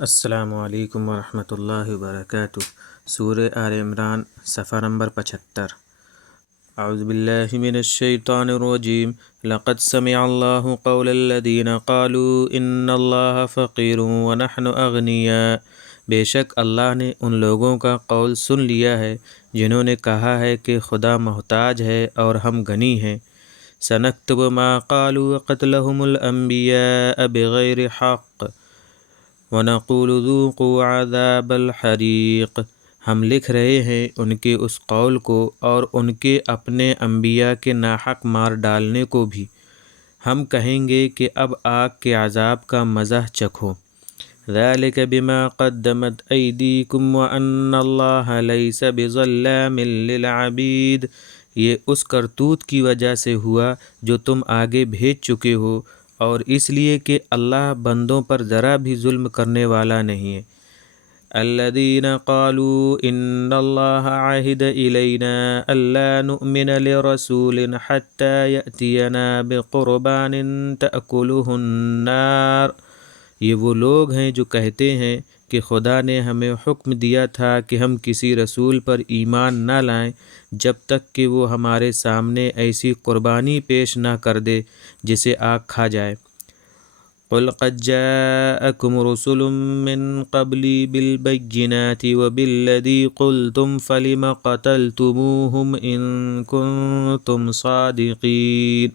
السلام علیکم ورحمۃ اللہ وبرکاتہ۔ سورہ آل عمران صفحہ نمبر 75۔ اعوذ باللہ من الشیطان الرجیم۔ لقد سمع اللہ قول الذین قالوا ان اللہ فقیر ونحن اغنیاء۔ بے شک اللہ نے ان لوگوں کا قول سن لیا ہے جنہوں نے کہا ہے کہ خدا محتاج ہے اور ہم غنی ہیں۔ سنکتب ما قالوا وقتلهم الانبیاء بغیر حق وَنَقُولُ ذُوقُوا عَذَابَ الْحَرِيقِ۔ ہم لکھ رہے ہیں ان کے اس قول کو اور ان کے اپنے انبیاء کے ناحق مار ڈالنے کو بھی۔ ہم کہیں گے کہ اب آگ کے عذاب کا مزہ چکھو۔ ذَلِكَ بِمَا قَدَّمَتْ أَيْدِيكُمْ وَأَنَّ اللَّهَ لَيْسَ بِظَلَّامٍ لِّلْعَبِيدِ۔ یہ اس کرتوت کی وجہ سے ہوا جو تم آگے بھیج چکے ہو، اور اس لیے کہ اللہ بندوں پر ذرا بھی ظلم کرنے والا نہیں ہے۔ الذین قالوا ان اللہ عہد الینا الا نؤمن لرسول حتی یأتینا بقربان تأکلہ النار۔ یہ وہ لوگ ہیں جو کہتے ہیں کہ خدا نے ہمیں حکم دیا تھا کہ ہم کسی رسول پر ایمان نہ لائیں جب تک کہ وہ ہمارے سامنے ایسی قربانی پیش نہ کر دے جسے آگ کھا جائے۔ قل قد جاءکم رسل من قبلی بالبینات وبالذی قلتم فلم قتلتموہم ان کنتم صادقین۔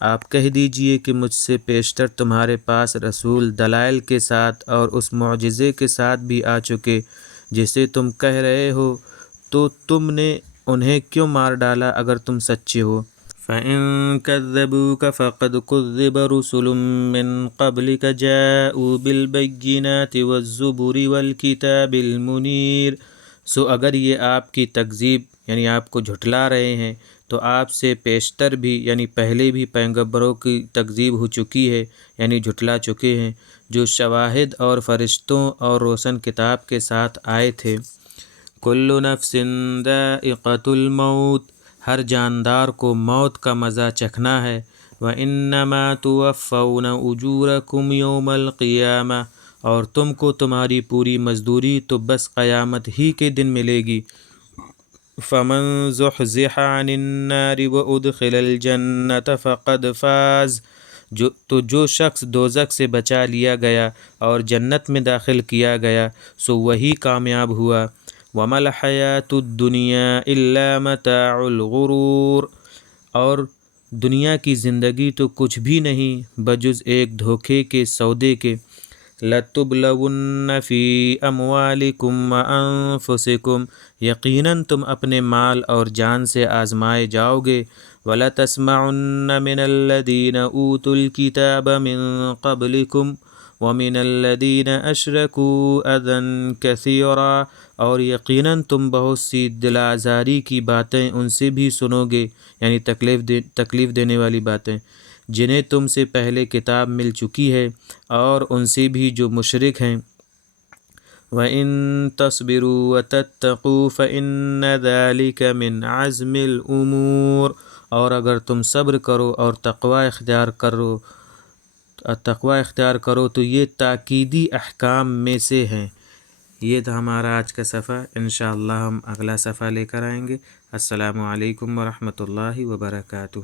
آپ کہہ دیجئے کہ مجھ سے پیشتر تمہارے پاس رسول دلائل کے ساتھ اور اس معجزے کے ساتھ بھی آ چکے جسے تم کہہ رہے ہو، تو تم نے انہیں کیوں مار ڈالا اگر تم سچے ہو؟ فَإِن كَذَّبُوكَ فَقَدْ كُذِّبَ رُسُلٌ مِّن قَبْلِكَ جَاءُوا بِالْبَيِّنَاتِ وَالزُّبُرِ وَالْكِتَابِ الْمُنِيرِ۔ سو اگر یہ آپ کی تکذیب یعنی آپ کو جھٹلا رہے ہیں تو آپ سے پیشتر بھی یعنی پہلے بھی پیغمبروں کی تکذیب ہو چکی ہے یعنی جھٹلا چکے ہیں، جو شواہد اور فرشتوں اور روشن کتاب کے ساتھ آئے تھے۔ کل نفس ذائقۃ الموت۔ ہر جاندار کو موت کا مزہ چکھنا ہے۔ وَإِنَّمَا تُوَفَّوْنَ أُجُورَكُمْ يَوْمَ الْقِيَامَةِ۔ اور تم کو تمہاری پوری مزدوری تو بس قیامت ہی کے دن ملے گی۔ فَمَن زُحْزِحَ عَنِ النَّارِ وَأُدْخِلَ الْجَنَّةَ فَقَدْ فَازَ۔ جو شخص دوزخ سے بچا لیا گیا اور جنت میں داخل کیا گیا سو وہی کامیاب ہوا۔ وَمَا الْحَيَاةُ الدُّنْيَا إِلَّا مَتَاعُ الْغُرُورِ۔ اور دنیا کی زندگی تو کچھ بھی نہیں بجز ایک دھوکے کے سودے کے۔ لَتُبْلَوُنَّ فِي أَمْوَالِكُمْ وَأَنفُسِكُمْ۔ یقیناً تم اپنے مال اور جان سے آزمائے جاؤ گے۔ وَلَتَسْمَعُنَّ مِنَ الَّذِينَ أُوتُوا الْكِتَابَ مِن قَبْلِكُمْ وَمِنَ الَّذِينَ أَشْرَكُوا أَذًى كَثِيرًا۔ اور یقیناً تم بہت سی دل آزاری کی باتیں ان سے بھی سنو گے یعنی تکلیف دینے والی باتیں جنہیں تم سے پہلے کتاب مل چکی ہے، اور ان سے بھی جو مشرک ہیں۔ وَإِن تَصْبِرُوا وَتَتَّقُوا فَإِنَّ ذَلِكَ مِنْ عَزْمِ الْأُمُورِ۔ اور اگر تم صبر کرو اور تقوی اختیار کرو تو یہ تاکیدی احکام میں سے ہیں۔ یہ تھا ہمارا آج کا صفحہ۔ انشاءاللہ ہم اگلا صفحہ لے کر آئیں گے۔ السلام علیکم ورحمۃ اللہ وبرکاتہ۔